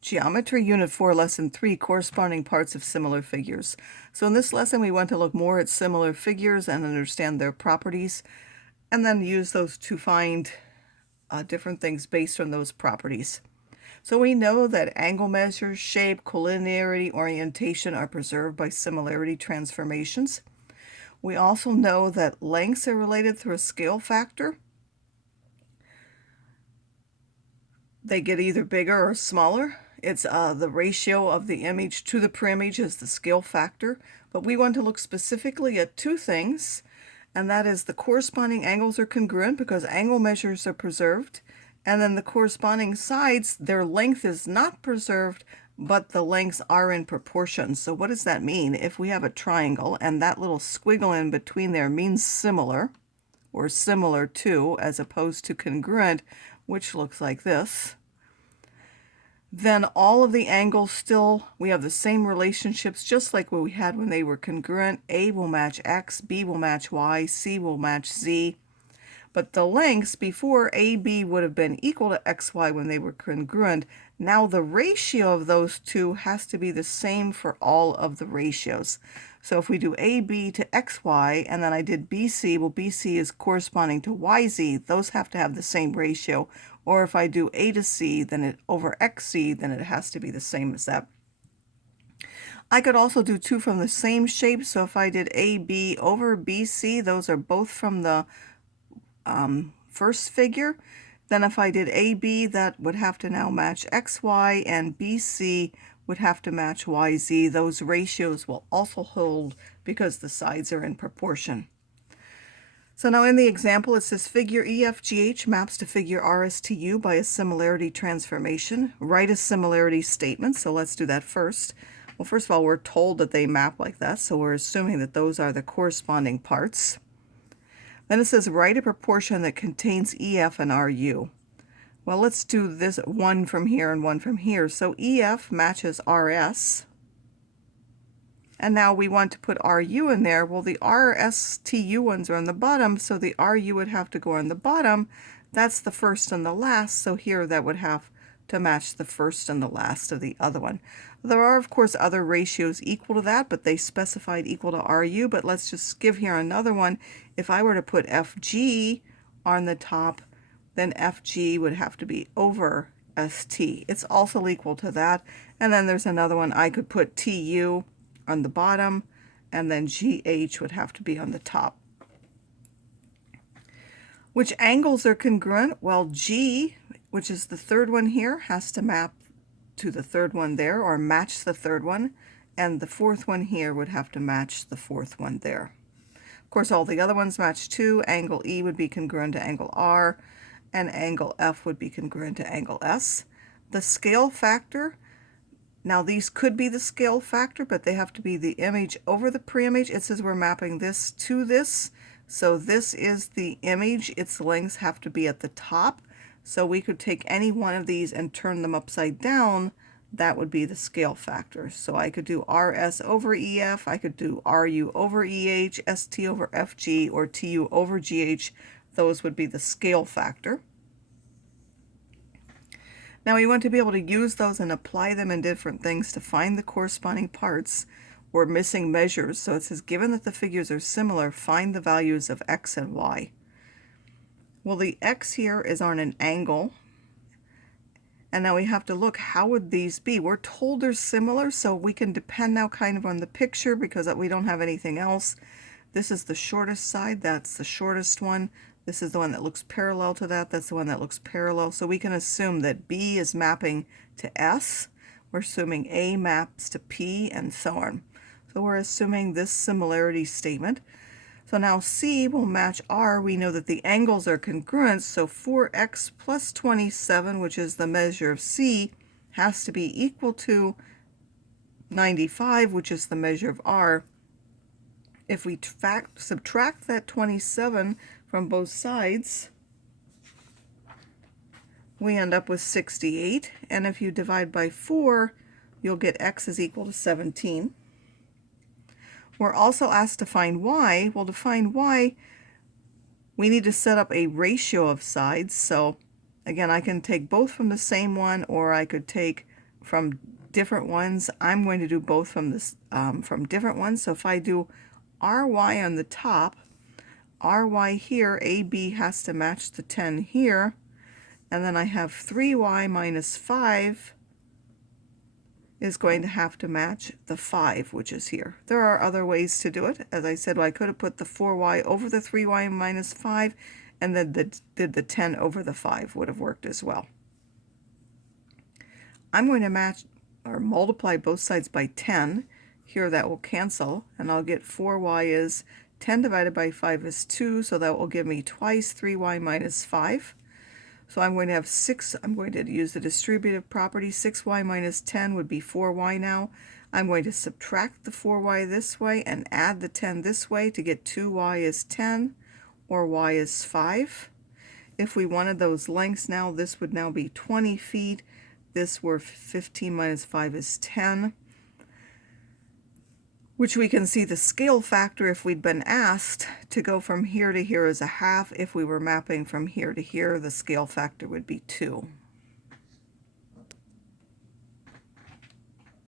Geometry Unit 4, Lesson 3, corresponding parts of similar figures. So in this lesson, we want to look more at similar figures and understand their properties, and then use those to find different things based on those properties. So we know that angle measures, shape, collinearity, orientation are preserved by similarity transformations. We also know that lengths are related through a scale factor. They get either bigger or smaller. It's the ratio of the image to the preimage is the scale factor. But we want to look specifically at two things, and that is the corresponding angles are congruent because angle measures are preserved. And then the corresponding sides, their length is not preserved, but the lengths are in proportion. So what does that mean? If we have a triangle and that little squiggle in between there means similar, or similar to, as opposed to congruent, which looks like this, then all of the angles still, we have the same relationships just like what we had when they were congruent. A will match X, B will match Y, C will match Z. But the lengths before AB would have been equal to XY when they were congruent. Now the ratio of those two has to be the same for all of the ratios. So if we do AB to XY and then I did BC, well, BC is corresponding to YZ. Those have to have the same ratio. Or if I do A to C, then it over XC, then it has to be the same as that. I could also do two from the same shape. So if I did AB over BC, those are both from the first figure. Then if I did AB, that would have to now match XY, and BC would have to match YZ. Those ratios will also hold because the sides are in proportion. So now in the example, it says figure EFGH maps to figure RSTU by a similarity transformation. Write a similarity statement. So let's do that first. Well, first of all, we're told that they map like that, so we're assuming that those are the corresponding parts. Then it says write a proportion that contains EF and RU. Well, let's do this one from here and one from here. So EF matches RS. And now we want to put RU in there. Well, the RSTU ones are on the bottom, so the RU would have to go on the bottom. That's the first and the last, so here that would have to match the first and the last of the other one. There are, of course, other ratios equal to that, but they specified equal to RU. But let's just give here another one. If I were to put FG on the top, then FG would have to be over ST. It's also equal to that. And then there's another one. I could put TU on the bottom, and then GH would have to be on the top. Which angles are congruent? Well, G, which is the third one here, has to map to the third one there, or match the third one, and the fourth one here would have to match the fourth one there. Of course, all the other ones match too. Angle E would be congruent to angle R, and angle F would be congruent to angle S. The scale factor, now these could be the scale factor, but they have to be the image over the preimage. It says we're mapping this to this, so this is the image. Its lengths have to be at the top. So we could take any one of these and turn them upside down. That would be the scale factor. So I could do RS over EF, I could do RU over EH, ST over FG, or TU over GH. Those would be the scale factor. Now we want to be able to use those and apply them in different things to find the corresponding parts or missing measures. So it says, given that the figures are similar, find the values of X and Y. Well, the X here is on an angle. And now we have to look, how would these be? We're told they're similar, so we can depend now kind of on the picture because we don't have anything else. This is the shortest side. That's the shortest one. This is the one that looks parallel to that. That's the one that looks parallel. So we can assume that B is mapping to S. We're assuming A maps to P, and so on. So we're assuming this similarity statement. So now C will match R. We know that the angles are congruent, so 4x plus 27, which is the measure of C, has to be equal to 95, which is the measure of R. If we subtract that 27 from both sides, we end up with 68. And if you divide by 4, you'll get x is equal to 17. We're also asked to find y. Well, to find y, we need to set up a ratio of sides. So again, I can take both from the same one, or I could take from different ones. I'm going to do both from this from different ones. So if I do ry on the top, ry here, AB has to match the 10 here, and then I have 3y minus 5 is going to have to match the 5, which is here. There are other ways to do it. As I said, I could have put the 4y over the 3y minus 5, and then did the 10 over the 5 would have worked as well. I'm going to match or multiply both sides by 10. Here that will cancel, and I'll get 4y is 10 divided by 5 is 2, so that will give me twice 3y minus 5. So I'm going to have 6, I'm going to use the distributive property. 6y minus 10 would be 4y now. I'm going to subtract the 4y this way and add the 10 this way to get 2y is 10, or y is 5. If we wanted those lengths now, this would now be 20 feet. This were 15 minus 5 is 10. Which we can see the scale factor if we'd been asked to go from here to here is a half. If we were mapping from here to here, the scale factor would be 2.